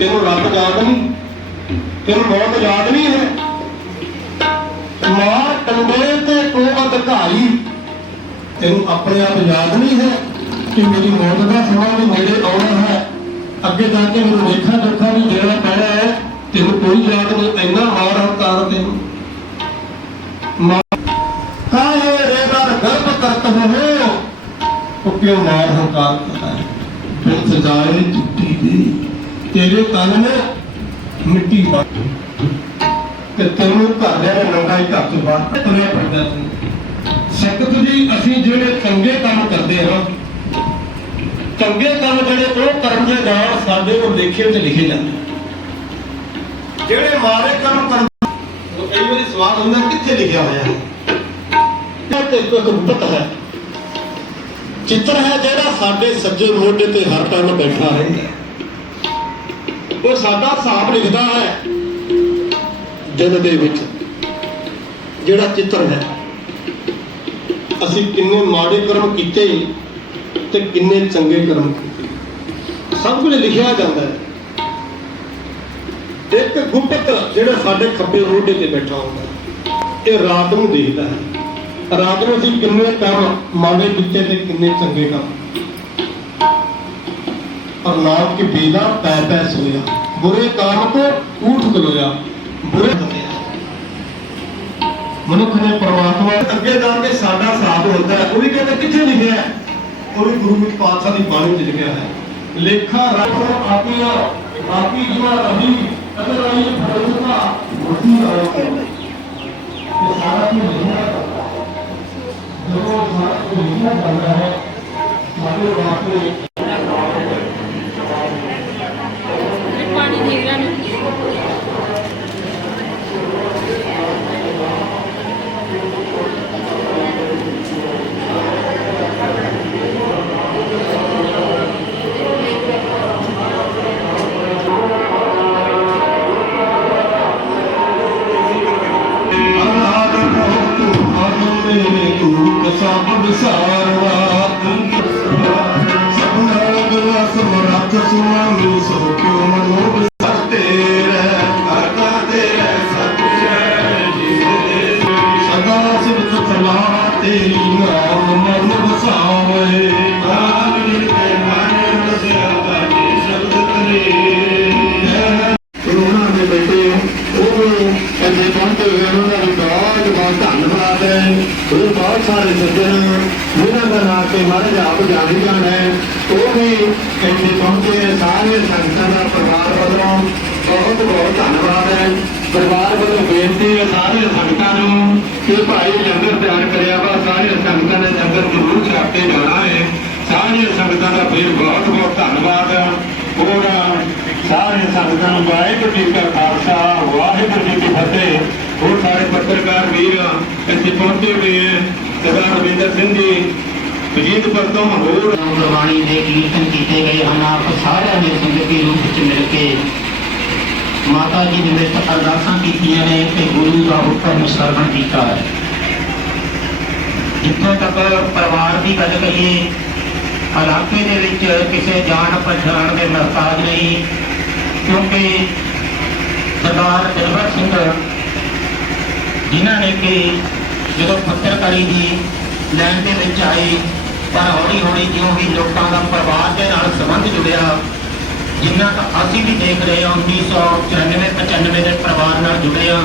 ਤੈਨੂੰ ਰੱਬ ਯਾਦ ਨਹੀਂ। ਤੈਨੂੰ ਮੌਤ ਯਾਦ ਨਹੀਂ ਹੈ। ਮਾਰ ਟੰਡੇ ਤੇ ਕੋ ਅਧਿਕਾਰੀ। ਤੈਨੂੰ ਆਪਣੇ ਆਪ ਯਾਦ ਨਹੀਂ ਹੈ ਕਿ ਮੇਰੀ ਮੌਤ ਦਾ ਸਮਾਂ ਵੀ ਨੇੜੇ ਆਉਣਾ ਹੈ। ਅੱਗੇ ਜਾ ਕੇ ਮੈਨੂੰ ਲੇਖਾ ਜੋਖਾ ਵੀ ਦੇਣਾ ਪੈਣਾ ਹੈ, ਤੈਨੂੰ ਕੋਈ ਯਾਦ ਨਹੀਂ, ਇੰਨਾ ਮਾਰ ਹੰਕਾਰ ਤੈਨੂੰ। ਕਾਹੇ ਰੇ ਗਰਭ ਕਰਤ ਹੋ ਉਹ ਕਿਉਂ ਮਾਰ ਹੰਕਾਰ ਕਰਦਾ ਹੈ? ਬਿਨ ਸਜਾਏ ਟੁੱਟੀ ਦੀ। ਤੇਰੇ ਤਨ ਨੇ ਮਿੱਟੀ ਪਾ ਤੇ ਤੈਨੂੰ ਘਰਦਿਆਂ ਨੇ ਨੰਗਾ ਹੀ ਘਰ ਤੋਂ ਬਾਹਰ ਤੁਰਿਆ ਫਿਰਦਾ ਸੀ। ਸੰਗਤ ਜੀ, ਅਸੀਂ ਜਿਹੜੇ ਚੰਗੇ ਕੰਮ ਕਰਦੇ ਹਾਂ, ਚੰਗੇ ਕੰਮ ਜਿਹੜੇ ਉਹ ਕਰਨ ਦੇ ਨਾਲ ਸਾਡੇ ਉਹ ਲੇਖੇ ਤੇ ਲਿਖੇ ਜਾਂਦੇ ਜਿਹੜੇ ਮਾੜੇ ਕੰਮ ਕਰਨ ਉਹ ਕਈ ਵਾਰੀ ਸਵਾਲ ਹੁੰਦਾ ਕਿੱਥੇ ਲਿਖਿਆ ਹੋਇਆ ਹੈ? ਤੇ ਇੱਕ ਗੁਪਤ ਹੈ। ਚਿੱਤਰ ਹੈ ਜਿਹੜਾ ਸਾਡੇ ਸੱਜੇ ਮੋਢੇ ਤੇ ਹਰ ਟਾਈਮ ਬੈਠਾ ਰਹਿੰਦਾ ਉਹ ਸਾਡਾ ਹਿਸਾਬ ਲਿਖਦਾ ਹੈ ਦਿਨ ਦੇ ਵਿੱਚ ਜਿਹੜਾ ਚਿੱਤਰ ਹੈ ਅਸੀਂ ਕਿੰਨੇ ਮਾੜੇ ਕਰਮ ਕੀਤੇ ਤੇ ਕਿੰਨੇ ਚੰਗੇ ਕਰਮ ਕੀਤੇ। ਸਭ ਕੁਝ ਲਿਖਿਆ ਜਾਂਦਾ ਹੈ। ਇੱਕ ਗੁਪਤ ਜਿਹੜਾ ਸਾਡੇ ਖੱਬੇ ਮੋਢੇ ਤੇ ਬੈਠਾ ਹੁੰਦਾ ਹੈ, ਇਹ ਰਾਤ ਨੂੰ ਦੇਖਦਾ ਹੈ। ਰਾਤ ਨੂੰ ਅਸੀਂ ਕਿੰਨੇ ਕੰਮ ਮਾੜੇ ਕੀਤੇ ਤੇ ਕਿੰਨੇ ਚੰਗੇ ਕੰਮ और लौट के बेला पै पै सोया। बुरे काम को ऊठ खलोया। बुरे मनुख ने परमात्मा अगे जाके साडा साथ होता है। वो भी कहते किथे लिखा है? वो भी गुरु मित पातशाह की बाणी में लिखा है। लेखा रखो आपी आपी जीवा रही, अगर आई तो फरजता, होती है तो। ये सारा तो कुछ लिखा है। जो सारा कुछ लिखा जाता है हमारे बाप ने ਪਾਣੀ ਪਹੁੰਚੇ ਹੋਏ ਉਹਨਾਂ ਦਾ ਬਹੁਤ ਬਹੁਤ ਧੰਨਵਾਦ ਹੈ। ਉਹ ਬਹੁਤ ਸਾਰੇ ਸੱਜਣ ਜਿਨ੍ਹਾਂ ਦਾ ਨਾਮ ਤੇ ਮਹਾਰਾਜ ਆਪ ਜਾਣੀ ਜਾਣਾ ਹੈ। ਉਹ ਵੀ ਇੱਥੇ ਪਹੁੰਚੇ ਹੈ। ਸਾਰੇ ਸੰਗਤਾਂ ਦਾ ਪਰਿਵਾਰ ਵੱਲੋਂ ਬਹੁਤ ਬਹੁਤ ਧੰਨਵਾਦ ਹੈ। ਪਰਿਵਾਰ ਵੱਲੋਂ ਬੇਨਤੀ ਹੈ ਸਾਰੇ ਸੰਗਤਾਂ ਨੂੰ ਕਿ ਭਾਈ ਲੰਗਰ ਤਿਆਰ ਕਰਿਆ ਵਾ, ਸਾਰੇ ਸੰਗਤਾਂ ਨੇ ਲੰਗਰ ਜ਼ਰੂਰ ਛਕ ਕੇ ਜਾਣਾ ਹੈ। ਸਾਰੀਆਂ ਸੰਗਤਾਂ ਦਾ ਫਿਰ ਬਹੁਤ ਬਹੁਤ ਧੰਨਵਾਦ ਹੋਰ ਸਾਰੇ ਸੰਗਤਾਂ ਨੂੰ ਵਾਹਿਗੁਰੂ ਜੀ ਕਾ ਖਾਲਸਾ, ਵਾਹਿਗੁਰੂ ਜੀ ਕੀ ਫਤਿਹ। ਹੋਰ ਸਾਰੇ ਪੱਤਰਕਾਰ ਵੀਰ ਇੱਥੇ ਪਹੁੰਚੇ ਹੋਏ ਹੈ। ਸਰਦਾਰ ਰਵਿੰਦਰ ਸਿੰਘ ਜੀ ਵਜੀਦਪੁਰ ਤੋਂ ਹੋਰ ਗੁਰਬਾਣੀ ਦੇ ਕੀਰਤਨ ਕੀਤੇ ਗਏ ਹਨ। ਆਪ ਸਾਰਿਆਂ ਨੇ ਸੰਗਤੀ ਰੂਪ ਵਿੱਚ ਮਿਲ ਕੇ ਮਾਤਾ ਜੀ ਦੇ ਵਿੱਚ ਅਰਦਾਸਾਂ ਕੀਤੀਆਂ ਨੇ ਤੇ ਗੁਰੂ ਦਾ ਹੁਕਮ ਸਰਵਣ ਕੀਤਾ ਹੈ। ਜਿੱਥੋਂ ਤੱਕ ਪਰਿਵਾਰ ਦੀ ਗੱਲ ਕਰੀਏ ਇਲਾਕੇ ਦੇ ਵਿੱਚ ਕਿਸੇ ਜਾਣ ਪਛਾਣ ਦੇ ਮਹਤਾਜ ਨਹੀਂ। ਕਿਉਂਕਿ ਸਰਦਾਰ ਦਿਲਬਰ ਸਿੰਘ ਜਿਨ੍ਹਾਂ ਨੇ ਕਿ ਜਦੋਂ ਪੱਤਰਕਾਰੀ ਦੀ ਲੈਣ ਦੇ ਵਿੱਚ ਆਏ, ਪਰ ਹੌਲੀ ਹੌਲੀ ਜਿਉਂ ਹੀ ਲੋਕਾਂ ਦਾ ਪਰਿਵਾਰ ਦੇ ਨਾਲ ਸੰਬੰਧ ਜੁੜਿਆ, ਜਿੰਨਾ ਅਸੀਂ ਵੀ ਦੇਖ ਰਹੇ ਹਾਂ 1994 95 ਦੇ ਪਰਿਵਾਰ ਨਾਲ ਜੁੜੇ ਹਾਂ,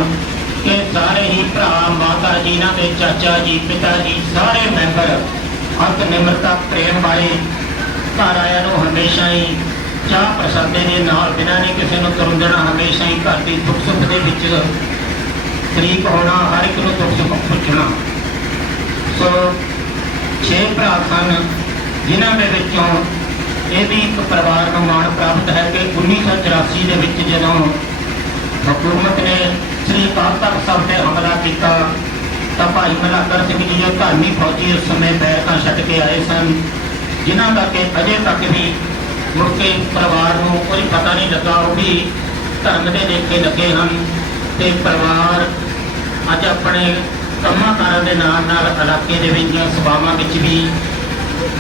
ਕਿ ਸਾਰੇ ਹੀ ਭਰਾ, ਮਾਤਾ ਜੀ ਨਾਲ ਦੇ, ਚਾਚਾ ਜੀ, ਪਿਤਾ ਜੀ, ਸਾਰੇ ਮੈਂਬਰ ਅੰਤ ਨਿਮਰਤਾ ਪ੍ਰੇਮ ਵਾਲੇ ਘਰ ਆਇਆਂ ਨੂੰ ਹਮੇਸ਼ਾ ਹੀ ਚਾਹ ਪ੍ਰਸਾਦੇ ਦੇ ਨਾਲ ਬਿਨਾਂ ਨੇ ਕਿਸੇ ਨੂੰ ਤੁਰਨ ਦੇਣਾ, ਹਮੇਸ਼ਾ ਹੀ ਘਰ ਦੀ ਦੁੱਖ ਸੁੱਖ ਦੇ ਵਿੱਚ ਸ਼ਰੀਕ ਹੋਣਾ ਹਰ ਇੱਕ ਨੂੰ ਦੁੱਖ ਸੁੱਖ ਪੁੱਛਣਾ। ਸੋ ਛੇ ਭਰਾ ਸਨ, ਜਿਨ੍ਹਾਂ ਦੇ ਵਿੱਚੋਂ ਇਹ ਵੀ ਇੱਕ ਪਰਿਵਾਰ ਨੂੰ ਮਾਣ ਪ੍ਰਾਪਤ ਹੈ ਕਿ 1984 ਦੇ ਵਿੱਚ ਜਦੋਂ ਹਕੂਮਤ ਨੇ ਸ੍ਰੀ ਅਕਾਲ ਤਖਤ ਸਾਹਿਬ ਤੇ ਹਮਲਾ ਕੀਤਾ, ਤਾਂ ਭਾਈ ਮਲਾਕਰ ਸਿੰਘ ਜੀ ਜੋ ਧਾਰਮਿਕ ਫੌਜੀ ਉਸ ਸਮੇਂ ਬੈਰਕਾਂ ਛੱਡ ਕੇ ਆਏ ਸਨ, ਜਿਨ੍ਹਾਂ ਦਾ ਕਿ ਅਜੇ ਤੱਕ ਵੀ ਮੁੜ ਕੇ ਪਰਿਵਾਰ ਨੂੰ ਕੋਈ ਪਤਾ ਨਹੀਂ ਲੱਗਾ, ਉਹ ਵੀ ਧਰਮ ਦੇ ਲੇਖੇ ਲੱਗੇ ਹਨ ਤੇ ਪਰਿਵਾਰ ਅੱਜ ਆਪਣੇ ਕੰਮਾਂ ਕਾਰਾਂ ਦੇ ਨਾਲ ਨਾਲ ਇਲਾਕੇ ਦੇ ਵਿੱਚ ਦੀਆਂ ਸਭਾਵਾਂ ਵਿੱਚ ਵੀ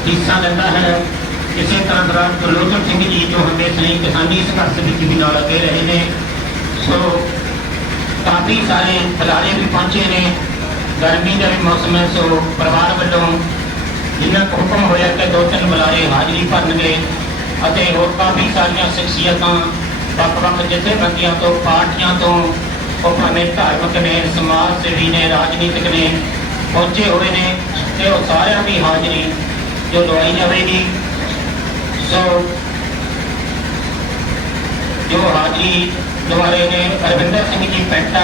ਹਿੱਸਾ ਲੈਂਦਾ ਹੈ। ਇਸੇ ਤਰ੍ਹਾਂ ਦੌਰਾਨ ਕੁਲਲੋਚਨ ਸਿੰਘ ਜੀ ਜੋ ਹਮੇਸ਼ਾ ਇਸ ਲਈ ਕਿਸਾਨੀ ਸੰਘਰਸ਼ ਵਿੱਚ ਵੀ ਨਾਲ ਲੱਗੇ ਰਹੇ ਨੇ। ਸੋ ਕਾਫੀ ਸਾਰੇ ਬੁਲਾਰੇ ਵੀ ਪਹੁੰਚੇ ਨੇ। ਗਰਮੀ ਦਾ ਵੀ ਮੌਸਮ ਹੈ, ਸੋ ਪਰਿਵਾਰ ਵੱਲੋਂ ਜਿੰਨਾ ਕੁ ਹੁਕਮ ਹੋਇਆ ਕਿ ਦੋ ਤਿੰਨ ਬੁਲਾਰੇ ਹਾਜ਼ਰੀ ਭਰਨਗੇ। ਅਤੇ ਹੋਰ ਕਾਫੀ ਸਾਰੀਆਂ ਸ਼ਖਸੀਅਤਾਂ ਵੱਖ-ਵੱਖ ਜਥੇਬੰਦੀਆਂ ਤੋਂ, ਪਾਰਟੀਆਂ ਤੋਂ, ਉਹ ਭਾਵੇਂ ਧਾਰਮਿਕ ਨੇ, ਸਮਾਜ ਸੇਵੀ ਨੇ, ਰਾਜਨੀਤਿਕ ਨੇ, ਪਹੁੰਚੇ ਹੋਏ ਨੇ ਤੇ ਉਹ ਸਾਰਿਆਂ ਦੀ ਹਾਜ਼ਰੀ ਜੋ ਲਵਾਈ ਜਾਵੇਗੀ। ਸੋ ਜੋ ਹਾਜ਼ਰੀ ਦੁਆਰੇ ਨੇ ਅਰਵਿੰਦਰ ਸਿੰਘ ਜੀ ਪੈਂਟਾ,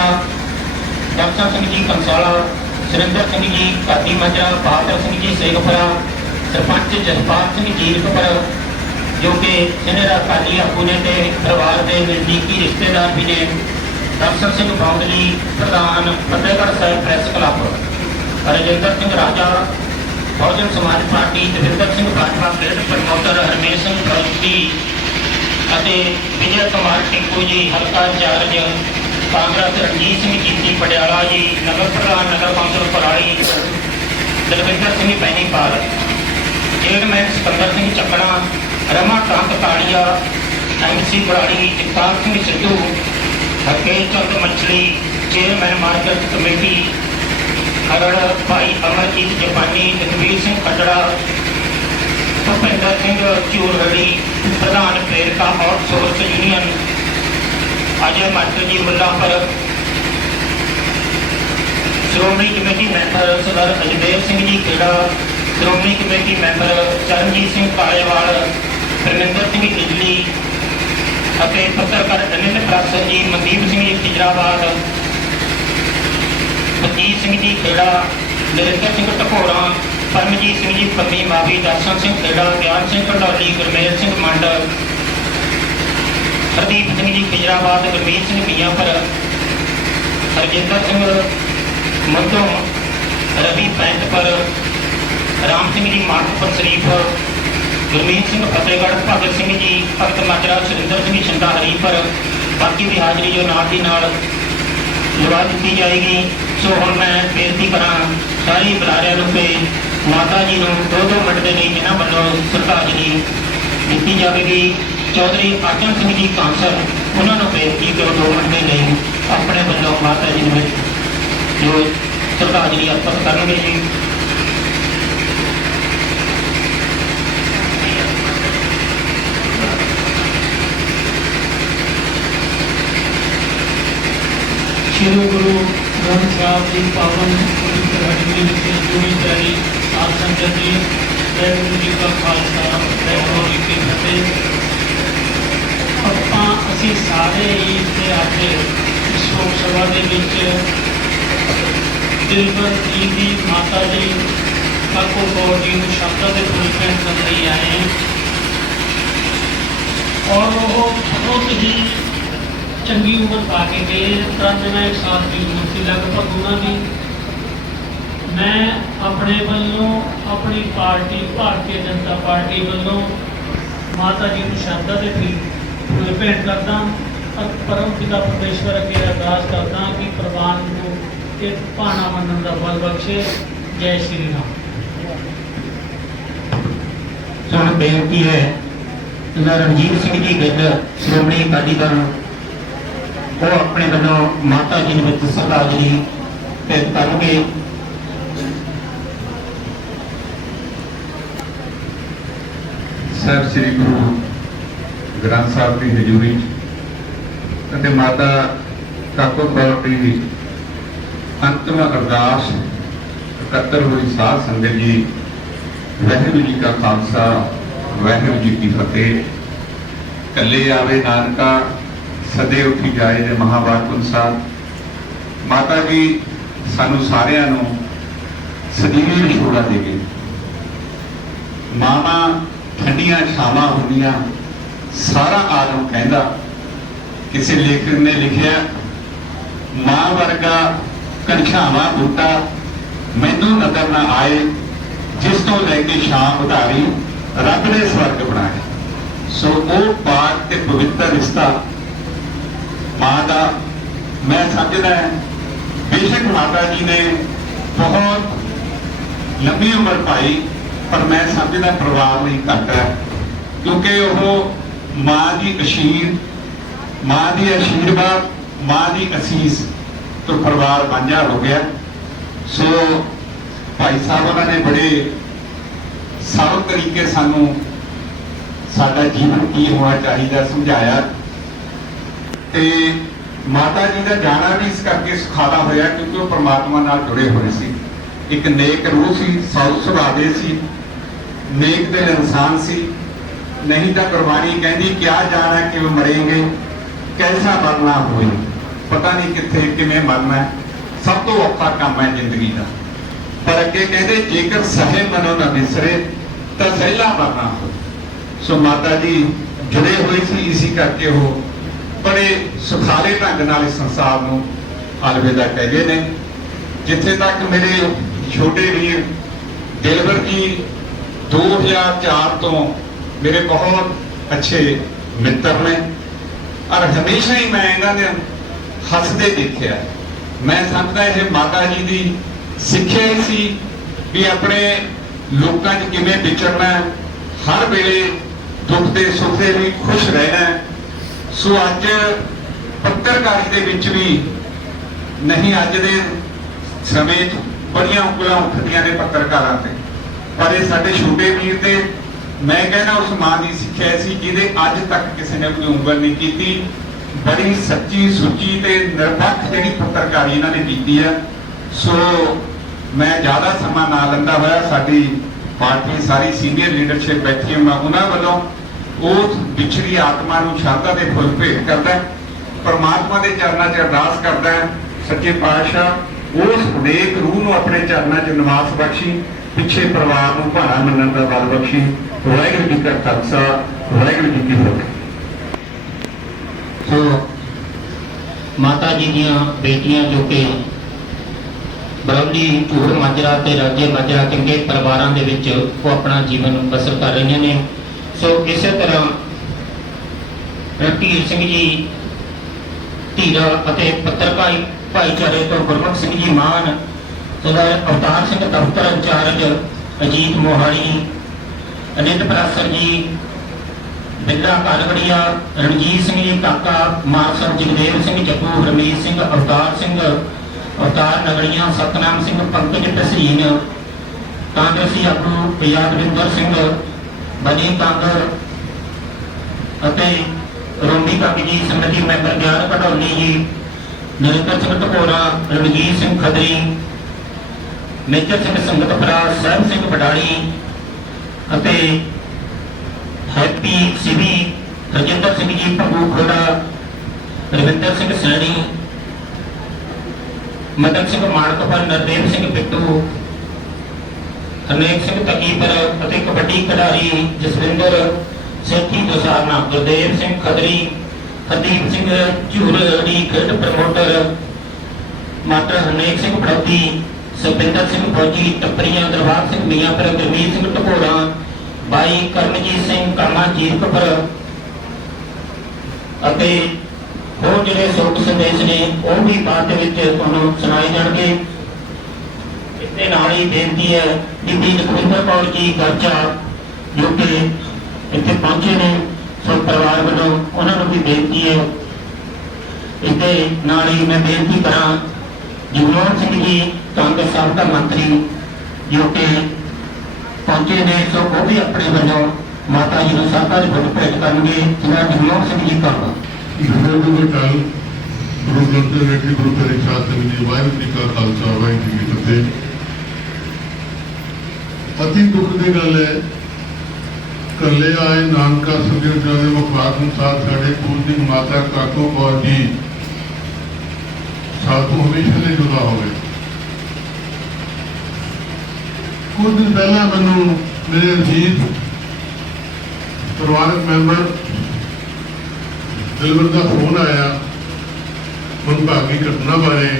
ਡਾਕਟਰ ਸਿੰਘ ਜੀ ਕੰਸਾਲਾ, ਸੁਰਿੰਦਰ ਸਿੰਘ ਜੀ ਘਾਟੀ ਮਜਰਾ, ਬਹਾਦਰ ਸਿੰਘ ਜੀ ਸੇਖਪੁਰਾ, ਸਰਪੰਚ ਜਸਪਾਲ ਸਿੰਘ ਜੀਰਕਪੁਰ ਜੋ ਕਿ ਸਿਨੇਰਾ ਅਕਾਲੀ ਆਗੂ ਨੇ ਤੇ ਪਰਿਵਾਰ ਦੇ ਨਜ਼ਦੀਕੀ ਰਿਸ਼ਤੇਦਾਰ ਵੀ ਨੇ। ਦਰਸ਼ਨ ਸਿੰਘ ਬੌਂਦਲੀ, ਪ੍ਰਧਾਨ ਫਤਿਹਗੜ੍ਹ ਸਾਹਿਬ ਪ੍ਰੈਸ ਕਲੱਬ। ਰਜਿੰਦਰ ਸਿੰਘ ਰਾਜਾ, ਬਹੁਜਨ ਸਮਾਜ ਪਾਰਟੀ, ਦਵਿੰਦਰ ਸਿੰਘ ਬਾਜਵਾ ਖੇਡ ਪ੍ਰਮੋਟਰ ਹਰਮੇਸ਼ ਸਿੰਘ ਫੌਜੀ ਅਤੇ ਵਿਜੇ ਕੁਮਾਰ ਟਿੱਕੂ ਜੀ, ਹਲਕਾ ਇੰਚਾਰਜ ਕਾਂਗਰਸ ਰਣਜੀਤ ਸਿੰਘ ਜੀਤੀ, ਪਟਿਆਲਾ ਜੀ, ਨਗਰ ਪ੍ਰਧਾਨ, ਨਗਰ council Parali Dalwinder Singh Bainipal chairman Sikander Singh Chakna Rama Kant Kalia MC Barari Jagtar Singh Sidhu Harkesh Chand Machhli, chairman market committee Kharar Bhai Amarjit Japani, Jagveer Singh Khattra Bhupinder Singh Jhurarhi ਪ੍ਰਧਾਨ ਪ੍ਰੇਰਕਾ outsource union, Ajay master ji Mullanpur, Shiromani committee member Sardar Ajmer Singh ji Khera, Shiromani committee member Charanjit Singh Kalewal Parminder Singh Ijli ਅਤੇ ਪੱਤਰਕਾਰ ਅਨਿਲ ਪ੍ਰਸ ਜੀ, ਮਨਦੀਪ ਸਿੰਘ ਜੀ, ਖਿਜਰਾਬਾਦ ਮਜੀਤ ਸਿੰਘ ਜੀ, ਖੇੜਾ, ਨਰਿੰਦਰ ਸਿੰਘ ਟਕੋਰਾ ਪਰਮਜੀਤ ਸਿੰਘ ਜੀ, ਪੰਮੀ ਮਾਵੀ, ਦਰਸ਼ਨ ਸਿੰਘ ਖੇੜਾ, ਗਿਆਨ ਸਿੰਘ ਢੋਲੀ ਗੁਰਮੇਲ ਸਿੰਘ ਮੰਡ, ਹਰਦੀਪ ਸਿੰਘ ਜੀ, ਖਿਜਰਾਬਾਦ, ਗੁਰਮੀਤ ਸਿੰਘ ਮੀਆਂਪੁਰ, ਹਰਜਿੰਦਰ ਸਿੰਘ ਮੱਧੋਂ, ਰਵੀ ਪੈਂਤਪੁਰ ਰਾਮ ਸਿੰਘ ਜੀ ਮਾਰਕਪੁਰ ਸ਼ਰੀਫ ਗੁਰਮੀਤ ਸਿੰਘ, ਫਤਿਹਗੜ੍ਹ ਭਗਤ ਸਿੰਘ ਜੀ, ਭਗਤ ਮਾਜਰਾ ਸੁਰਿੰਦਰ ਸਿੰਘ ਸ਼ਿੰਦਾ ਹਰੀਪੁਰ ਬਾਕੀ ਦੀ ਹਾਜ਼ਰੀ ਜੋ ਨਾਲ ਦੀ ਨਾਲ ਲਵਾ ਦਿੱਤੀ ਜਾਏਗੀ। ਸੋ ਹੁਣ ਮੈਂ ਬੇਨਤੀ ਕਰਾਂ, ਸਾਰੇ ਬੁਲਾਰਿਆਂ ਨੂੰ ਕਿ ਮਾਤਾ ਜੀ ਨੂੰ ਦੋ ਦੋ ਮਿੰਟ ਦੇ ਲਈ ਇਹਨਾਂ ਵੱਲੋਂ ਸ਼ਰਧਾਂਜਲੀ ਦਿੱਤੀ ਜਾਵੇਗੀ। ਚੌਧਰੀ ਅਰਜਨ ਸਿੰਘ ਜੀ ਕਾਂਸਰ ਉਹਨਾਂ ਨੂੰ ਬੇਨਤੀ ਕਰੋ ਦੋ ਮਿੰਟ ਦੇ ਲਈ ਆਪਣੇ ਵੱਲੋਂ ਮਾਤਾ ਜੀ ਨੂੰ ਜੋ ਸ਼ਰਧਾਂਜਲੀ ਅਰਪਿਤ ਕਰਨਗੇ ਜੀ। ਸ਼੍ਰੀ ਗੁਰੂ ਗ੍ਰੰਥ ਸਾਹਿਬ ਜੀ ਪਾਵਨ ਪਵਿੱਤਰ ਹਜ਼ੂਰੀ ਵਿਖੇ ਜੁੜੀ ਜਾਰੀ ਸਾਧ ਸੰਗਤ ਜੀ ਵਾਹਿਗੁਰੂ ਜੀ ਕਾ ਖਾਲਸਾ ਵਾਹਿਗੁਰੂ ਜੀ ਕੀ ਫਤਿਹ ਆਪਾਂ ਅਸੀਂ ਸਾਰੇ ਹੀ ਇੱਥੇ ਆ ਕੇ ਇਸ ਲੋਕ ਸਭਾ ਦੇ ਵਿੱਚ ਦਿਲਬਰ ਜੀ ਦੀ ਮਾਤਾ ਜੀ ਕਾਕੋ ਕੌਰ ਜੀ ਨੂੰ ਸ਼ਬਦਾਂ ਦੇ ਫੁੱਲ ਭੇਂਟ ਕਰਨ ਲਈ ਆਏ ਹਾਂ ਔਰ ਉਹ ਬਹੁਤ ਹੀ ਚੰਗੀ ਉਮਰ ਪਾ ਕੇ ਗਏ 93 ਸਾਲ ਦੀ ਉਮਰ ਸੀ, ਲਗਭਗ ਉਹਨਾਂ ਦੀ ਮੈਂ ਆਪਣੇ ਵੱਲੋਂ ਆਪਣੀ ਪਾਰਟੀ, ਭਾਰਤੀ ਜਨਤਾ ਪਾਰਟੀ ਵੱਲੋਂ ਮਾਤਾ ਜੀ ਨੂੰ ਸ਼ਰਧਾ ਦੇ ਫੁੱਲ ਭੇਂਟ ਕਰਦਾ ਪਰਮ ਪਿਤਾ ਪਰਮੇਸ਼ਵਰ ਅੱਗੇ ਅਰਦਾਸ ਕਰਦਾ ਕਿ ਪ੍ਰਵਾਨ ਨੂੰ ਇਹ ਭਾਣਾ ਮੰਨਣ ਦਾ ਬਲ ਬਖਸ਼ੇ। ਜੈ ਸ਼੍ਰੀ ਰਾਮ। ਸਾਨੂੰ ਬੇਨਤੀ ਹੈ ਰਣਜੀਤ ਸਿੰਘ ਜੀ ਗਿੱਲ ਸ਼੍ਰੋਮਣੀ ਅਕਾਲੀ ਦਲ ਉਹ ਆਪਣੇ ਵੱਲੋਂ ਮਾਤਾ ਜੀ ਨੂੰ ਵਿੱਚ ਸ਼ਰਧਾਂਜਲੀ ਭੇਟ ਕਰਨਗੇ। ਸਾਹਿਬ ਸ੍ਰੀ ਗੁਰੂ ਗ੍ਰੰਥ ਸਾਹਿਬ ਦੀ ਹਜ਼ੂਰੀ ਅਤੇ ਮਾਤਾ ਕਾਕੋ ਕੌਰ ਦੀ ਅੰਤਮ ਅਰਦਾਸ ਇਕੱਤਰ ਹੋਈ ਸਾਧ ਸੰਗਤ ਜੀ, ਵਾਹਿਗੁਰੂ ਜੀ ਕਾ ਖਾਲਸਾ, ਵਾਹਿਗੁਰੂ ਜੀ ਕੀ ਫਤਿਹ। ਕੱਲੇ ਆਵੇ ਨਾਨਕਾ ਸਦੇ ਉੱਠੀ ਜਾਏ ਦੇ ਮਹਾਵਾਕ ਅਨੁਸਾਰ ਮਾਤਾ ਜੀ ਸਾਨੂੰ ਸਾਰਿਆਂ ਨੂੰ ਸਦੀਵੀ ਵਿਛੋੜਾ ਦੇ ਮਾਮਾ ਠੰਡੀਆਂ ਛਾਵਾਂ ਹੁੰਦੀਆਂ, ਸਾਰਾ ਆਲਮ ਕਹਿੰਦਾ, ਕਿਸੇ ਲੇਖਕ ਨੇ ਲਿਖਿਆ, ਮਾਂ ਵਰਗਾ ਕਣਛਾਵਾਂ ਬੂਟਾ ਮੈਨੂੰ ਨਜ਼ਰ ਨਾ ਆਏ, ਜਿਸ ਤੋਂ ਲੈ ਕੇ ਸ਼ਾਮ ਉਧਾਰੀ ਰੱਬ ਨੇ ਸਵਰਗ ਬਣਾਇਆ। ਸੋ ਉਹ ਪਾਕ ਤੇ ਪਵਿੱਤਰ ਰਿਸ਼ਤਾ ਮਾਂ ਦਾ, ਮੈਂ ਸਮਝਦਾ ਬੇਸ਼ੱਕ ਮਾਤਾ ਜੀ ਨੇ ਬਹੁਤ ਲੰਮੀ ਉਮਰ ਪਾਈ, ਪਰ ਮੈਂ ਸਮਝਦਾ ਪਰਿਵਾਰ ਲਈ ਘੱਟ ਹੈ, ਕਿਉਂਕਿ ਉਹ ਮਾਂ ਦੀ ਅਸ਼ੀਰ, ਮਾਂ ਦੀ ਅਸ਼ੀਰਵਾਦ, ਮਾਂ ਦੀ ਅਸੀਸ ਤੋਂ ਪਰਿਵਾਰ ਵਾਂਝਾ ਹੋ ਗਿਆ। ਸੋ ਭਾਈ ਸਾਹਿਬ, ਉਹਨਾਂ ਨੇ ਬੜੇ ਸਰਲ ਤਰੀਕੇ ਸਾਨੂੰ ਸਾਡਾ ਜੀਵਨ ਕੀ ਹੋਣਾ ਚਾਹੀਦਾ ਸਮਝਾਇਆ। ਤੇ ਮਾਤਾ ਜੀ ਦਾ ਜਾਣਾ ਵੀ ਇਸ ਕਰਕੇ ਸੁਖਾਲਾ ਹੋਇਆ ਕਿਉਂਕਿ ਉਹ ਪ੍ਰਮਾਤਮਾ ਨਾਲ ਜੁੜੇ ਹੋਏ ਸੀ। ਇੱਕ ਨੇਕ ਰੂਹ ਸੀ ਸੌ ਸੁਭਾਅ ਦੇ ਸੀ, ਨੇਕ ਦਿਲ ਇਨਸਾਨ ਸੀ। ਨਹੀਂ ਤਾਂ ਗੁਰਬਾਣੀ ਕਹਿੰਦੀ, ਕਿਆ ਜਾਣਾ ਕਿਵੇਂ ਮਰੇਂਗੇ? ਕੈਸਾ ਮਰਨਾ ਹੋਏ? ਪਤਾ ਨਹੀਂ ਕਿੱਥੇ, ਕਿਵੇਂ ਮਰਨਾ ਸਭ ਤੋਂ ਔਖਾ ਕੰਮ ਹੈ ਜ਼ਿੰਦਗੀ ਦਾ। ਪਰ ਅੱਗੇ ਕਹਿੰਦੇ, ਜੇਕਰ ਸਹੇ ਮਨੋ ਨਾ ਵਿਸਰੇ ਤਾਂ ਸਹਿਲਾ ਮਰਨਾ ਹੋਏ। ਸੋ ਮਾਤਾ ਜੀ ਜੁੜੇ ਹੋਏ ਸੀ, ਇਸੇ ਕਰਕੇ ਉਹ ਬੜੇ ਸੁਖਾਲੇ ਢੰਗ ਨਾਲ ਇਸ ਸੰਸਾਰ ਨੂੰ ਅਲਵਿਦਾ ਕਹਿ ਗਏ ਨੇ। ਜਿੱਥੇ ਤੱਕ ਮੇਰੇ ਛੋਟੇ ਵੀਰ ਦਿਲਵਰ ਜੀ 2004 ਤੋਂ ਮੇਰੇ ਬਹੁਤ ਅੱਛੇ ਮਿੱਤਰ ਨੇ ਔਰ ਹਮੇਸ਼ਾ ਹੀ ਮੈਂ ਇਹਨਾਂ ਦੇ ਹੱਸਦੇ ਦੇਖਿਆ। ਮੈਂ ਸਮਝਦਾ ਇਹ ਮਾਤਾ ਜੀ ਦੀ ਸਿੱਖਿਆ ਹੀ ਸੀ ਵੀ ਆਪਣੇ ਲੋਕਾਂ 'ਚ ਕਿਵੇਂ ਵਿਚਰਨਾ ਹਰ ਵੇਲੇ ਦੁੱਖ ਦੇ ਸੁੱਖ ਦੇ ਲਈ ਖੁਸ਼ ਰਹਿਣਾ ਸੋ ਅੱਜ ਪੱਤਰਕਾਰੀ ਦੇ ਵਿੱਚ ਵੀ ਨਹੀਂ ਅੱਜ ਦੇ ਸਮੇਂ 'ਚ ਬੜੀਆਂ ਉਂਗਲਾਂ ਉੱਠਦੀਆਂ ਨੇ ਪੱਤਰਕਾਰਾਂ ਤੇ। ਪਰ ਇਹ ਸਾਡੇ ਛੋਟੇ ਵੀਰ ਤੇ ਮੈਂ ਕਹਿੰਦਾ ਉਸ ਮਾਂ ਦੀ ਸਿੱਖਿਆ ਸੀ ਜਿਹਦੇ ਅੱਜ ਤੱਕ ਕਿਸੇ ਨੇ ਕੋਈ ਉਂਗਲ ਨਹੀਂ ਕੀਤੀ। ਬੜੀ ਸੱਚੀ ਸੁੱਚੀ ਤੇ ਨਿਰਪੱਖ ਜਿਹੜੀ ਪੱਤਰਕਾਰੀ ਇਹਨਾਂ ਨੇ ਕੀਤੀ ਹੈ। ਸੋ ਮੈਂ ਜ਼ਿਆਦਾ ਸਮਾਂ ਨਾ ਲੈਂਦਾ ਹੋਇਆ, ਸਾਡੀ ਪਾਰਟੀ ਸਾਰੀ ਸੀਨੀਅਰ ਲੀਡਰਸ਼ਿਪ ਬੈਠੀ ਹੈ, ਮੈਂ ਉਹਨਾਂ ਵੱਲੋਂ ਉਸ ਵਿਛੜੀ ਆਤਮਾ ਨੂੰ ਸ਼ਰਧਾ ਦੇ ਫੁੱਲ ਭੇਟ ਕਰਦਾ ਹੈ। ਪਰਮਾਤਮਾ ਦੇ ਚਰਨਾਂ 'ਚ ਅਰਦਾਸ ਕਰਦਾ ਹੈ, ਸੱਚੇ ਪਾਤਸ਼ਾਹ ਉਸ ਨੇਕ ਰੂਹ ਨੂੰ ਆਪਣੇ ਚਰਨਾਂ 'ਚ ਨਿਵਾਸ ਬਖਸ਼ੀ ਪਿੱਛੇ ਪਰਿਵਾਰ ਨੂੰ ਭਾਣਾ ਮੰਨਣ ਦਾ ਬਲ ਬਖਸ਼ੀ ਵਾਹਿਗੁਰੂ ਜੀ ਕਾ ਖਾਲਸਾ ਵਾਹਿਗੁਰੂ ਜੀ ਕੀ ਫਤਿਹ ਸੋ ਮਾਤਾ ਜੀ ਦੀਆਂ ਬੇਟੀਆਂ ਜੋ ਕਿ ਬਰੌਲੀ ਝੂੜ ਮਾਜਰਾ ਤੇ ਰਾਜੇ ਮਾਜਰਾ ਚੰਗੇ ਪਰਿਵਾਰਾਂ ਦੇ ਵਿੱਚ ਉਹ ਆਪਣਾ ਜੀਵਨ ਬਸਰ ਕਰ ਰਹੀਆਂ ਨੇ ਸੋ ਇਸੇ ਤਰ੍ਹਾਂ ਰਣਧੀਰ ਸਿੰਘ ਜੀ, ਧੀਰਾ ਅਤੇ ਪੱਤਰਕਾਰੀ ਭਾਈਚਾਰੇ ਤੋਂ ਗੁਰਮੁਖ ਸਿੰਘ ਜੀ ਮਾਨ ਤथा ਅਵਤਾਰ ਸਿੰਘ ਦਫ਼ਤਰ ਇੰਚਾਰਜ ਅਜੀਤ ਮੋਹਾਲੀ ਅਨਿਤ ਪ੍ਰਾਸਰ ਜੀ, ਬਿੱਲਾ ਕਾਲਵੜੀਆ ਰਣਜੀਤ ਸਿੰਘ ਜੀ, ਕਾਕਾ ਮਾਨਸਰ ਜਗਦੇਵ ਸਿੰਘ, ਜੱਗੂ ਰਮੀਤ ਸਿੰਘ, ਅਵਤਾਰ ਸਿੰਘ, ਅਵਤਾਰ ਨਗੜੀਆਂ ਸਤਨਾਮ ਸਿੰਘ, ਪੰਕਜ ਤਸੀਨ ਕਾਂਗਰਸੀ ਆਗੂ ਯਾਦਵਿੰਦਰ ਸਿੰਘ ਬਨੀ ਕਾਂਗਰ ਅਤੇ ਰੋਮੀ ਕਾਕੀ ਜੀ ਸਮਿਤੀ ਮੈਂਬਰ ਗਿਆਨ ਘਟੌਲੀ ਜੀ, ਨਰਿੰਦਰ ਸਿੰਘ ਟਕੋਰਾ ਰਣਜੀਤ ਸਿੰਘ ਖਦਰੀ, ਮੇਜਰ ਸਿੰਘ ਸੰਗਤਪੁਰਾ ਸਾਹਿਬ ਸਿੰਘ ਬਡਾਲੀ ਅਤੇ ਹੈਪੀ ਸਿਵੀ ਰਜਿੰਦਰ ਸਿੰਘ ਜੀ ਭੰਗੂ ਖੋੜਾ, ਰਵਿੰਦਰ ਸਿੰਘ ਸੈਣੀ, ਮਦਨ ਸਿੰਘ ਮਾਨਕਪੁਰ ਨਰਦੇਵ ਸਿੰਘ ਬਿੱਟੂ ਹਰਨੇਕ ਸਿੰਘ ਤਕੀਪੁਰ ਅਤੇ ਕਬੱਡੀ ਖਿਡਾਰੀ ਜਸਵਿੰਦਰ ਸੇਠੀ ਦਸਾਰਨਾ, ਗੁਰਦੇਵ ਸਿੰਘ ਖਦਰੀ, ਹਰਦੀਪ ਸਿੰਘ ਝੂਰੜੀ ਖੇਡ ਪ੍ਰਮੋਟਰ, ਮਾਸਟਰ ਹਰਨੇਕ ਸਿੰਘ ਬੜੌਦੀ ਸੁਪਿੰਦਰ ਸਿੰਘ ਫੌਜੀ, ਟੱਪਰੀਆਂ ਦਰਬਾਰ ਸਿੰਘ ਮੀਆਂਪੁਰ, ਗੁਰਮੀਤ ਸਿੰਘ ਟਕੋੜਾ ਬਾਈ ਕਰਮਜੀਤ ਸਿੰਘ ਕਾਮਾ ਜੀਰਕਪੁਰ ਅਤੇ ਹੋਰ ਜਿਹੜੇ ਸੋਕ ਸੰਦੇਸ਼ ਨੇ, ਉਹ ਵੀ ਬਾਅਦ ਦੇ ਵਿੱਚ ਤੁਹਾਨੂੰ ਸੁਣਾਏ ਜਾਣਗੇ। ਇਸ ਨਾਲ ਹੀ ਬੇਨਤੀ ਹੈ। ਬੀਬੀ ਲਖਵਿੰਦਰ ਕੌਰ ਜੀ ਗਰਚਾ ਜੋ ਕਿ ਇੱਥੇ ਪਹੁੰਚੇ ਨੇ। ਸੋ ਪਰਿਵਾਰ ਵੱਲੋਂ ਉਹਨਾਂ ਨੂੰ ਵੀ ਬੇਨਤੀ ਹੈ। ਇਸ ਨਾਲ ਹੀ ਮੈਂ ਬੇਨਤੀ ਕਰਾਂ ਜਗਮੋਹਨ ਸਿੰਘ ਜੀ, ਕਾਂਗਰਸ ਸਾਬਕਾ ਮੰਤਰੀ ਜੋ ਕਿ ਪਹੁੰਚੇ ਨੇ। ਸੋ ਉਹ ਵੀ ਆਪਣੇ ਵੱਲੋਂ ਮਾਤਾ ਜੀ ਨੂੰ ਸਾਬਕਾ ਦੇ ਫੁੱਲ ਭੇਟ ਕਰਨਗੇ। ਜਿਨ੍ਹਾਂ ਜਗਮੋਹਨ ਸਿੰਘ ਜੀ ਕਰਨਾ ਗੁਰੂ ਦੇ ਕਾਲ ਗੁਰੂ ਗ੍ਰੰਥ ਸਾਹਿਬ ਜੀ ਗੁਰੂ ਤੇਰੇ ਸਾਥ ਸਿੰਘ ਜੀ ਵਾਹਿਗੁਰੂ ਜੀ ਕਾ ਖਾਲਸਾ, ਵਾਹਿਗੁਰੂ ਜੀ ਕੀ ਫਤਿਹ। ਅਤੀ ਦੁੱਖ ਦੀ ਗੱਲ ਹੈ। ਕੱਲੇ ਆਏ ਨਾਨਕਾ ਸੰਗਤ ਦੇ ਮੁਖਾਤ ਅਨੁਸਾਰ ਸਾਡੇ ਪੂਜਨੀ ਮਾਤਾ ਕਾਕੋ ਕੌਰ ਜੀ ਸਾਥੋਂ ਹਮੇਸ਼ਾ ਲਈ ਜੁਦਾ ਹੋ ਕੁਝ ਦਿਨ ਪਹਿਲਾਂ ਮੈਨੂੰ ਮੇਰੇ ਅਜੀਤ ਪਰਿਵਾਰਕ ਮੈਂਬਰ ਦਿਲਵਰ ਦਾ ਫੋਨ ਆਇਆ। ਮੰਭਾਗੀ ਘਟਨਾ ਬਾਰੇ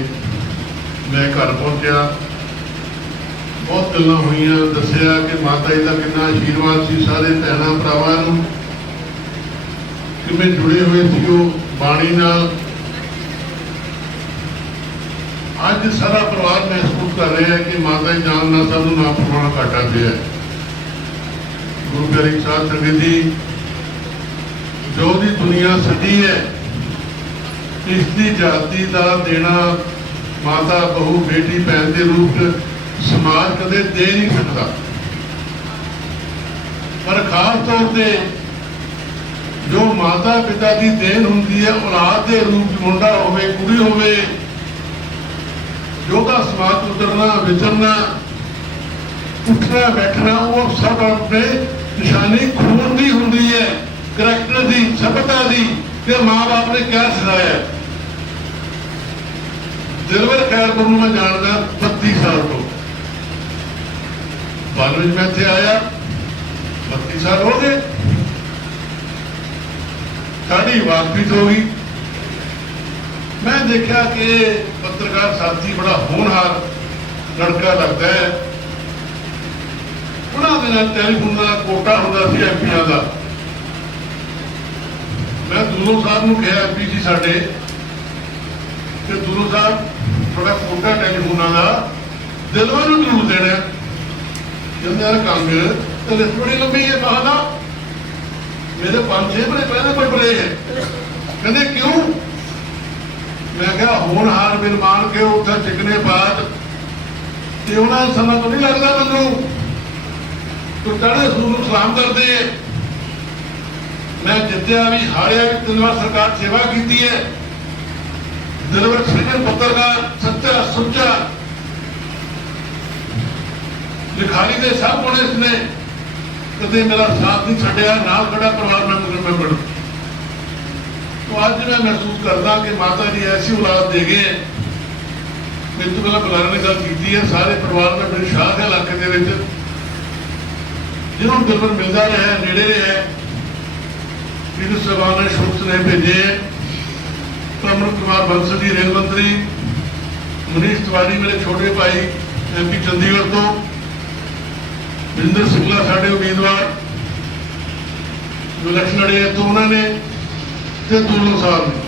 ਮੈਂ ਘਰ ਪਹੁੰਚਿਆ। ਬਹੁਤ ਗੱਲਾਂ ਹੋਈਆਂ, ਦੱਸਿਆ ਕਿ ਮਾਤਾ ਜੀ ਦਾ ਕਿੰਨਾ ਆਸ਼ੀਰਵਾਦ ਸੀ, ਸਾਰੇ ਭੈਣਾਂ ਭਰਾਵਾਂ ਨੂੰ। ਕਿਵੇਂ ਜੁੜੇ ਹੋਏ ਸੀ ਉਹ ਬਾਣੀ ਨਾਲ। ਅੱਜ ਸਾਰਾ ਪਰਿਵਾਰ ਮਹਿਸੂਸ ਕਰ ਰਿਹਾ ਹੈ ਕਿ ਮਾਤਾ ਜੀ ਜਾਨ ਨਾਲ ਸਾਨੂੰ ਨਾ ਪਰਵਾਹ ਘਾਟਾ ਪਿਆ ਗੁਰੂ ਗ੍ਰੰਥ ਸਾਹਿਬ ਸੰਗਤ ਜੀ, ਜੋ ਦੀ ਦੁਨੀਆ ਸਦੀ ਹੈ, ਇਸ ਦੀ ਜਾਤੀ ਦਾ ਦੇਣਾ ਮਾਤਾ, ਬਹੂ, ਬੇਟੀ, ਭੈਣ ਦੇ ਰੂਪ ਸਮਾਜ ਕਦੇ ਦੇ ਨਹੀਂ ਸਕਦਾ ਪਰ ਖਾਸ ਤੌਰ ਤੇ ਜੋ ਮਾਤਾ ਪਿਤਾ ਦੀ ਦੇਣ ਹੁੰਦੀ ਹੈ, ਔਲਾਦ ਦੇ ਰੂਪ ਮੁੰਡਾ ਹੋਵੇ, ਕੁੜੀ ਹੋਵੇ, ਜੋ ਦਾ ਸਮਾਜ ਉਤਰਨਾ, ਵਿਚਰਨਾ, ਉੱਠਣਾ, ਬੈਠਣਾ, ਉਹ ਸਭ ਆਪਣੇ ਨਿਸ਼ਾਨੀ ਖੂਨ ਦੀ ਹੁੰਦੀ ਹੈ ਕਰੈਕਟਰ ਦੀ, ਸਭਤਾ ਦੀ, ਤੇ ਮਾਂ-ਬਾਪ ਨੇ ਕਿਆ ਸਿਖਾਇਆ ਹੈ? ਦਿਲਵਰ ਖੈਰਪੁਰ ਨੂੰ ਮੈਂ ਜਾਣਦਾ 32 ਸਾਲ ਤੋਂ ਬਾਅਦ ਵਿੱਚ ਮੈਂ ਇੱਥੇ ਆਇਆ। 32 ਸਾਲ ਹੋ ਗਏ। ਸਾਡੀ ਵਾਕਫੀਤ ਹੋ ਗਈ। ਮੈਂ ਦੇਖਿਆ ਕਿ ਪੱਤਰਕਾਰ ਸਾਥੀ ਬੜਾ ਹੋਣਹਾਰ ਲੜਕਾ ਲੱਗਦਾ ਹੈ। ਉਹਨਾਂ ਦੇ ਨਾਲ ਟੈਲੀਫੋਨ ਦਾ ਕੋਟਾ ਹੁੰਦਾ ਸੀ ਐਮਪੀਆਂ ਦਾ। ਮੈਂ ਦੂਰੋਂ ਸਾਹਿਬ ਨੂੰ ਕਿਹਾ ਐਮਪੀ ਜੀ ਸਾਡੇ, ਕਿ ਦੂਰੋਂ ਸਾਹਿਬ, ਤੁਹਾਡਾ ਕੋਟਾ ਟੈਲੀਫੋਨਾਂ ਦਾ ਦਿਲਵਾਂ ਨੂੰ ਜ਼ਰੂਰ ਦੇਣਾ ਹੈ। ਕਹਿੰਦੇ ਯਾਰ ਤੇ ਲਿਸਟ ਬੜੀ ਲੰਬੀ ਹੈ ਕਹਾਣਾ ਮੇਰੇ ਪੰਜ ਛੇ ਬੜੇ ਪਹਿਲੇ ਕੋਈ ਬੜੇ ਹੈ। ਕਹਿੰਦੇ, ਕਿਉਂ? ਮੈਂ ਕਿਹਾ ਹੋਣਹਾਰ ਬਿਰਮਾਨ ਕੇ ਉੱਥੇ ਟਿਕਨੇ ਬਾਅਦ ਤੇ ਉਹਨਾਂ ਨੂੰ ਸਮਝ ਨਹੀਂ ਲੱਗਦਾ ਮੈਨੂੰ। ਤੂੰ ਚੜ੍ਹਦੇ ਸੂਰ ਨੂੰ ਸਲਾਮ ਕਰਦੇ ਮੈਂ ਜਿੱਤਿਆ ਵੀ, ਹਾਰਿਆ ਵੀ, ਤਿੰਨ ਵਾਰ ਸਰਕਾਰ ਸੇਵਾ ਕੀਤੀ ਹੈ। ਦਿਲਵਰ ਸਿੰਘ ਪੱਤਰਕਾਰ, ਸੱਚਾ, ਸੁੱਚਾ ਲਿਖਾਰੀ ਦੇ ਸਭ ਪੁਲਿਸ ਨੇ ਕਦੇ ਮੇਰਾ ਸਾਥ ਨਹੀਂ ਛੱਡਿਆ ਨਾਲ ਖੜਾ ਪਰਿਵਾਰ ਮੈਂਬਰ ਮੈਂਬਰ ਤੋਂ ਅੱਜ ਮੈਂ ਮਹਿਸੂਸ ਕਰਦਾ ਕਿ ਮਾਤਾ ਜੀ ਐਸੀ ਔਲਾਦ ਦੇ ਗਏ ਮੈਨੂੰ ਤੋਂ ਪਹਿਲਾਂ ਬੁਲਾਣ ਨੇ ਗੱਲ ਕੀਤੀ ਹੈ ਸਾਰੇ ਪਰਿਵਾਰ ਨੇ ਮੇਰੇ ਸ਼ਾਹ ਇਲਾਕੇ ਦੇ ਵਿੱਚ ਜਿਹਨੂੰ ਦਿਲਵਰ ਮਿਲਦਾ ਰਿਹਾ ਨੇੜੇ ਰਿਹਾ ਜਿਹਨੂੰ ਸਭਾ ਨੇ ਸ਼ੁਰੂ ਨੇ ਭੇਜੇ ਅਮਰ ਕੁਮਾਰ ਬੰਸਲ ਜੀ ਰੇਲ ਮੰਤਰੀ ਮਨੀਸ਼ ਤਿਵਾਰੀ ਮੇਰੇ ਛੋਟੇ ਭਾਈ ਐਮਪੀ ਚੰਡੀਗੜ੍ਹ ਤੋਂ ਵਿੰਦਰ ਸਿੰਘਲਾ ਸਾਡੇ ਉਮੀਦਵਾਰ। ਜੋ ਇਲੈਕਸ਼ਨ ਲੜੇ ਤੋਂ ਉਹਨਾਂ ਨੇ ਤੇ ਦੂਰੋਂ ਸਾਹਿਬ ਨੇ।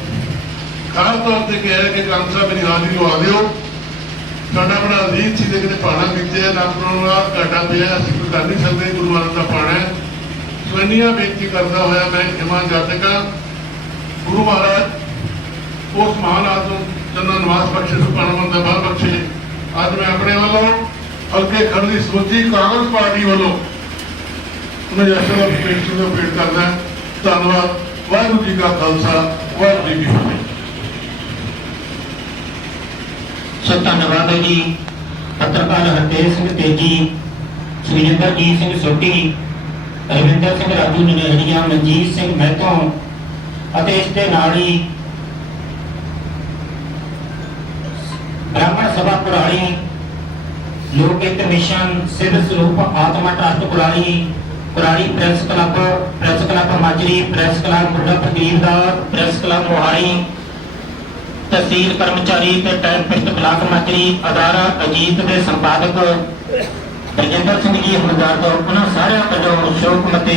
ਖਾਸ ਤੌਰ ਤੇ ਕਿਹਾ ਕਿ ਕਾਂਗ ਸਾਹਿਬ ਮੇਰੀ ਹਾਜ਼ਰੀ ਲਵਾ ਦਿਓ। ਸਾਡਾ ਬੜਾ ਅਜ਼ੀਜ਼ ਸੀ ਦੇ ਕਿਤੇ ਪਾਣਾ ਬੀਤਿਆ ਨਾ ਬਣਾਉਣਾ ਘਾਟਾ ਪਿਆ ਅਸੀਂ ਕੋਈ ਕਰ ਨਹੀਂ ਸਕਦੇ, ਗੁਰੂ ਮਹਾਰਾਜ ਦਾ ਪਾਣਾ ਹੈ। ਸੋ ਬੇਨਤੀ ਕਰਦਾ ਹੋਇਆ ਮੈਂ ਇਮਾਨ ਜਾਤਕਾ ਗੁਰੂ ਮਹਾਰਾਜ, ਉਸ ਮਹਾਨ ਆਦਮ ਜਨਾਂ ਨਿਵਾਸ ਬਖਸ਼ੇ ਨੂੰ ਪਾਣਾ ਦਾ ਬਾਲ ਬਖਸ਼ੇ, ਅੱਜ ਮੈਂ ਆਪਣੇ ਵੱਲੋਂ ਹਲਕੇ ਖੜਦੀ ਸਮੁੱਚੀ ਕਾਂਗਰਸ ਪਾਰਟੀ ਵੱਲੋਂ। ਉਹਨਾਂ ਦੇ ਅਸਲ ਪੇਸ਼ ਨੂੰ ਪੇੜ ਕਰਦਾ, ਧੰਨਵਾਦ, ਵਾਹਿਗੁਰੂ ਜੀ ਕਾ ਖਾਲਸਾ, ਵਾਹਿਗੁਰੂ ਜੀ ਕੀ ਫਤਿਹ। ਸੋ ਧੰਨਵਾਦ ਜੀ, ਪੱਤਰਕਾਰ ਹਰਦੇਵ ਸਿੰਘ ਤੇਜੀ ਸੁਰਿੰਦਰਜੀਤ ਸਿੰਘ ਸੋਢੀ, ਰਵਿੰਦਰ ਸਿੰਘ ਰਾਜੂ ਨਨੇੜੀਆ ਮਨਜੀਤ ਸਿੰਘ ਮਹਿਤੋਂ ਅਤੇ ਇਸ ਦੇ ਨਾਲ ਹੀ ਬ੍ਰਾਹਮਣ ਸਭਾ ਕੁਰਾਲੀ ਲੋਕ ਹਿੱਤ mission Sidh Saroop Atma trust Kurali Kurali press club press club Majri, press club Mudha Fakirdar press club Mohali, tehsil ਕਰਮਚਾਰੀ ਤੇ ਟਾਈਪਿਸਟ ਬਲਾਕ ਮੰਤਰੀ ਅਦਾਰਾ ਅਜੀਤ ਦੇ ਸੰਪਾਦਕ ਰਜਿੰਦਰ ਸਿੰਘ ਜੀ ਹਮਦਾਰ ਤੋਂ ਉਹਨਾਂ ਸਾਰਿਆਂ ਵੱਲੋਂ ਸ਼ੋਕ ਮਤੇ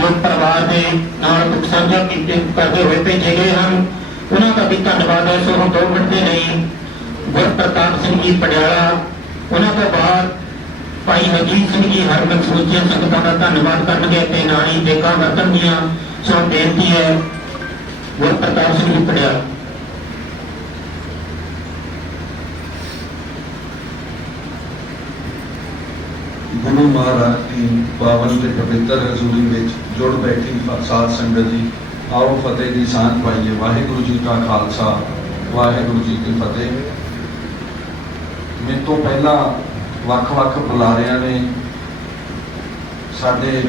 ਜੋ ਪਰਿਵਾਰ ਦੇ ਨਾਲ ਦੁੱਖ ਸਾਂਝਾ ਕੀਤੇ ਕਰਦੇ ਹੋਏ ਭੇਜੇ ਗਏ ਹਨ। ਉਹਨਾਂ ਦਾ ਵੀ ਧੰਨਵਾਦ ਹੈ, ਸੋ ਹੁਣ ਦੋ ਮਿੰਟ ਦੇ ਲਈ ਗੁਰਪ੍ਰਤਾਪ ਸਿੰਘ ਜੀ ਪਟਿਆਲਾ ਉਹਨਾਂ ਤੋਂ ਬਾਅਦ ਭਾਈ ਹਰਜੀਤ ਸਿੰਘ ਜੀ, ਹਰਮਨ ਸਮੁੱਚੀਆਂ ਸੰਗਤਾਂ ਦਾ ਧੰਨਵਾਦ ਕਰਨਗੇ ਤੇ ਨਾਲ ਹੀ ਦੇਖਾਂ ਵਰਤਣਗੀਆਂ ਸੋ ਬੇਨਤੀ ਹੈ। ਗੁਰਪ੍ਰਤਾਪ ਸਿੰਘ ਜੀ ਪਟਿਆਲਾ। ਗੁਰੂ ਮਹਾਰਾਜ ਦੀ ਪਾਵਨ ਤੇ ਪਵਿੱਤਰ ਹਜ਼ੂਰੀ ਵਿੱਚ ਜੁੜ ਬੈਠੀ ਫ- ਸਾਧ ਸੰਗਤ ਜੀ, ਆਓ ਫਤਿਹ ਦੀ ਸਾਂਝ ਪਾਈਏ। ਵਾਹਿਗੁਰੂ ਜੀ ਕਾ ਖਾਲਸਾ, ਵਾਹਿਗੁਰੂ ਜੀ ਕੀ ਫਤਿਹ। ਮੇਰੇ ਤੋਂ ਪਹਿਲਾਂ ਵੱਖ-ਵੱਖ ਬੁਲਾਰਿਆਂ ਨੇ ਸਾਡੇ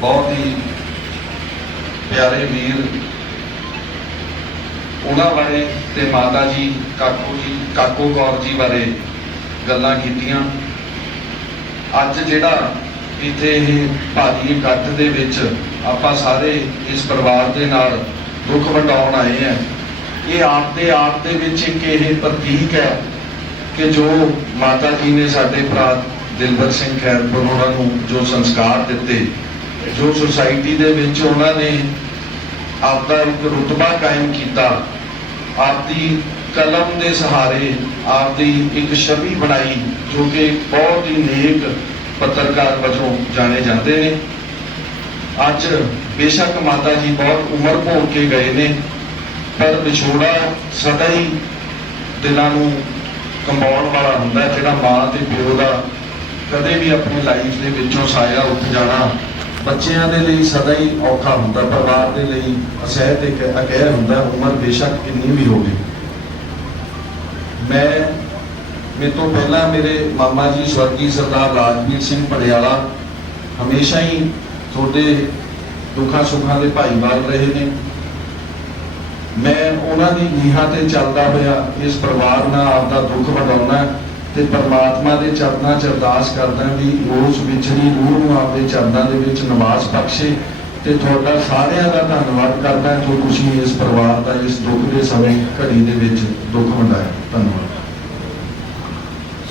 ਬਹੁਤ ਹੀ ਪਿਆਰੇ ਵੀਰ ਉਹਨਾਂ ਬਾਰੇ ਤੇ ਮਾਤਾ ਜੀ, ਕਾਕੂ ਜੀ, ਕਾਕੂ ਕੌਰ ਜੀ ਬਾਰੇ ਗੱਲਾਂ ਕੀਤੀਆਂ। ਅੱਜ ਜਿਹੜਾ ਇੱਥੇ ਇਹ ਭਾਰੀ ਇਕੱਠ ਦੇ ਵਿੱਚ ਆਪਾਂ ਸਾਰੇ ਇਸ ਪਰਿਵਾਰ ਦੇ ਨਾਲ ਦੁੱਖ ਵੰਡਾਉਣ ਆਏ ਆ, ਇਹ ਆਪ ਦੇ ਆਪ ਦੇ ਵਿੱਚ ਇੱਕ ਇਹ ਪ੍ਰਤੀਕ ਹੈ ਕਿ ਜੋ ਮਾਤਾ ਜੀ ਨੇ ਸਾਡੇ ਭਰਾ ਦਿਲਬਰ ਸਿੰਘ ਖੈਰਪੁਰ ਉਹਨਾਂ ਨੂੰ ਜੋ ਸੰਸਕਾਰ ਦਿੱਤੇ, ਜੋ ਸੁਸਾਇਟੀ ਦੇ ਵਿੱਚ ਉਹਨਾਂ ਨੇ ਆਪਦਾ ਇੱਕ ਰੁਤਬਾ ਕਾਇਮ ਕੀਤਾ, ਆਪਦੀ ਕਲਮ ਦੇ ਸਹਾਰੇ ਆਪਦੀ ਇੱਕ ਛਵੀ ਬਣਾਈ, ਜੋ ਕਿ ਬਹੁਤ ਹੀ ਨੇਕ ਪੱਤਰਕਾਰ ਵਜੋਂ ਜਾਣੇ ਜਾਂਦੇ ਨੇ। ਅੱਜ ਬੇਸ਼ੱਕ ਮਾਤਾ ਜੀ ਬਹੁਤ ਉਮਰ ਭੋਗ ਕੇ ਗਏ ਨੇ, ਪਰ ਵਿਛੋੜਾ ਸਦਾ ਹੀ ਦਿਲਾਂ ਨੂੰ ਕਮਾਉਣ ਵਾਲਾ ਹੁੰਦਾ ਜਿਹੜਾ ਮਾਂ ਤੇ ਪਿਓ ਦਾ ਕਦੇ ਵੀ ਆਪਣੀ ਲਾਈਫ ਦੇ ਵਿੱਚੋਂ ਸਾਇਆ ਉੱਠ ਜਾਣਾ ਬੱਚਿਆਂ ਦੇ ਲਈ ਸਦਾ ਹੀ ਔਖਾ ਹੁੰਦਾ, ਪਰਿਵਾਰ ਦੇ ਲਈ ਅਸਹਿਤ ਇੱਕ ਅਕਹਿਰ ਹੁੰਦਾ, ਉਮਰ ਬੇਸ਼ੱਕ ਕਿੰਨੀ ਵੀ ਹੋਵੇ। ਮੈਂ, ਮੇਰੇ ਤੋਂ ਪਹਿਲਾਂ ਮੇਰੇ ਮਾਮਾ ਜੀ ਸਵਰਗੀ ਸਰਦਾਰ ਰਾਜਵੀਰ ਸਿੰਘ ਪੜਿਆਲਾ ਹਮੇਸ਼ਾ ਹੀ ਤੁਹਾਡੇ ਦੁੱਖਾਂ ਸੁੱਖਾਂ ਦੇ ਭਾਈਵਾਲ ਰਹੇ ਨੇ। ਮੈਂ ਉਹਨਾਂ ਦੀ ਨੀਹਾਂ ਤੇ ਚੱਲਦਾ ਹੋਇਆ ਇਸ ਪਰਿਵਾਰ ਨਾਲ ਆਪਦਾ ਦੁੱਖ ਵੰਡਾਉਣਾ ਤੇ ਪਰਮਾਤਮਾ ਦੇ ਚਰਨਾਂ 'ਚ ਅਰਦਾਸ ਕਰਦਾ ਵੀ ਉਸ ਵਿਛੜੀ ਰੂਹ ਨੂੰ ਆਪਦੇ ਚਰਨਾਂ ਦੇ ਵਿੱਚ ਨਿਵਾਸ ਬਖਸ਼ੇ ਤੇ ਤੁਹਾਡਾ ਸਾਰਿਆਂ ਦਾ ਧੰਨਵਾਦ ਕਰਦਾ ਜੋ ਤੁਸੀਂ ਇਸ ਪਰਿਵਾਰ ਦਾ ਇਸ ਦੁੱਖ ਦੇ ਸਮੇਂ ਘੜੀ ਦੇ ਵਿੱਚ ਦੁੱਖ ਵੰਡਾਇਆ। ਧੰਨਵਾਦ।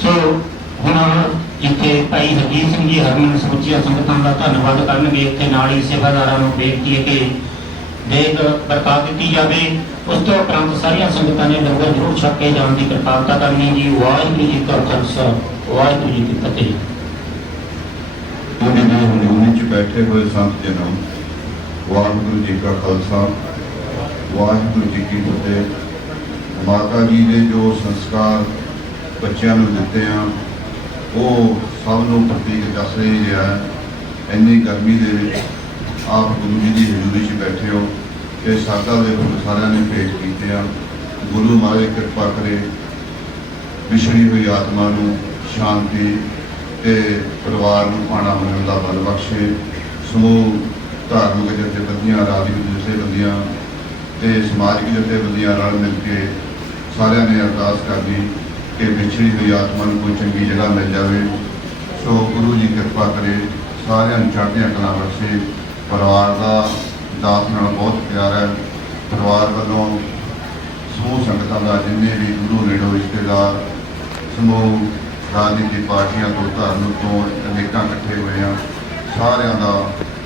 ਸੋ ਹੁਣ ਇੱਥੇ ਭਾਈ ਹਰਜੀਤ ਸਿੰਘ ਜੀ, ਹਰਮਨ ਸਮੁੱਚੀਆਂ ਸੰਗਤਾਂ ਦਾ ਧੰਨਵਾਦ ਕਰਨਗੇ। ਇੱਥੇ ਨਾਲ ਹੀ ਸੇਵਾਦਾਰਾਂ ਨੂੰ ਬੇਨਤੀ ਹੈ ਕਿ ਦੇਗ ਬਰਕਾ ਦਿੱਤੀ ਜਾਵੇ। ਉਸ ਤੋਂ ਉਪਰੰਤ ਸਾਰੀਆਂ ਸੰਗਤਾਂ ਨੇ ਲੰਗਰ ਜ਼ਰੂਰ ਛਕ ਕੇ ਜਾਣ ਦੀ ਕਿਰਪਾਲਤਾ ਕਰਨੀ ਜੀ। ਵਾਹਿਗੁਰੂ ਜੀ ਕਾ ਖਾਲਸਾ, ਵਾਹਿਗੁਰੂ ਜੀ ਕੀ ਫਤਿਹ। ਉਹਦੇ ਦੇ ਹਜ਼ੂਰੀ ਚ ਬੈਠੇ ਹੋਏ ਸੰਤ ਜਨਮ ਵਾਹਿਗੁਰੂ ਜੀ ਕਾ ਖਾਲਸਾ, ਵਾਹਿਗੁਰੂ ਜੀ ਕੀ ਫਤਿਹ। ਮਾਤਾ ਜੀ ਦੇ ਜੋ ਸੰਸਕਾਰ ਬੱਚਿਆਂ ਨੂੰ ਦਿੱਤੇ ਆ, ਉਹ ਸਭ ਨੂੰ ਪ੍ਰਤੀਕ ਦੱਸ ਰਹੀ ਹੈ ਇੰਨੀ ਗਰਮੀ ਦੇ ਵਿੱਚ ਆਪ ਗੁਰੂ ਜੀ ਦੀ ਹਜ਼ੂਰੀ 'ਚ ਬੈਠੇ ਹੋ ਕਿ ਸਾਦਾ ਦੇ ਫੁੱਲ ਸਾਰਿਆਂ ਨੇ ਭੇਟ ਕੀਤੇ ਆ। ਗੁਰੂ ਮਹਾਰਾਜ ਕਿਰਪਾ ਕਰੇ ਵਿਛੜੀ ਹੋਈ ਆਤਮਾ ਨੂੰ ਸ਼ਾਂਤੀ ਤੇ ਪਰਿਵਾਰ ਨੂੰ ਪਾਣਾ ਮਿਲਣ ਦਾ ਬਲ ਬਖਸ਼ੇ। ਸਮੂਹ ਧਾਰਮਿਕ ਜਥੇਬੰਦੀਆਂ, ਰਾਜਨੀਤਿਕ ਜਥੇਬੰਦੀਆਂ ਤੇ ਸਮਾਜਿਕ ਜਥੇਬੰਦੀਆਂ ਨਾਲ ਮਿਲ ਕੇ ਸਾਰਿਆਂ ਨੇ ਅਰਦਾਸ ਕਰਨੀ ਕਿ ਵਿਛੜੀ ਹੋਈ ਆਤਮਾ ਨੂੰ ਕੋਈ ਚੰਗੀ ਜਗ੍ਹਾ ਮਿਲ ਜਾਵੇ। ਸੋ ਗੁਰੂ ਜੀ ਕਿਰਪਾ ਕਰੇ, ਸਾਰਿਆਂ ਨੂੰ ਚੜ੍ਹਦੀਆਂ ਕਲਾ ਬਖਸ਼ੇ। ਪਰਿਵਾਰ ਦਾ ਦਾਸ ਨਾਲ ਬਹੁਤ ਪਿਆਰ ਹੈ। ਪਰਿਵਾਰ ਵੱਲੋਂ ਸਮੂਹ ਸੰਗਤਾਂ ਦਾ ਜਿੰਨੇ ਵੀ ਗੁਰੂ, ਨੇੜੋ ਰਿਸ਼ਤੇਦਾਰ, ਸਮੂਹ, ਰਾਜਨੀਤਿਕ ਪਾਰਟੀਆਂ ਤੋਂ, ਧਾਰਮਿਕ ਤੋਂ ਅਨੇਕਾਂ ਇਕੱਠੇ ਹੋਏ ਆ ਸਾਰਿਆਂ ਦਾ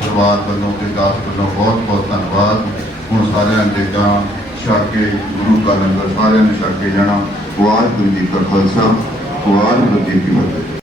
ਪਰਿਵਾਰ ਵੱਲੋਂ ਤੇ ਦਾਸ ਵੱਲੋਂ ਬਹੁਤ ਬਹੁਤ ਧੰਨਵਾਦ। ਹੁਣ ਸਾਰਿਆਂ ਦੇ ਗਾਂ ਛੱਡ ਕੇ ਗੁਰੂ ਕਾ ਲੰਗਰ ਸਾਰਿਆਂ ਨੇ ਛੱਡ ਕੇ ਜਾਣਾ। ਵਾਹਿਗੁਰੂ ਜੀ ਕਾ ਖਾਲਸਾ, ਵਾਹਿਗੁਰੂ ਜੀ ਕੀ ਫਤਿਹ।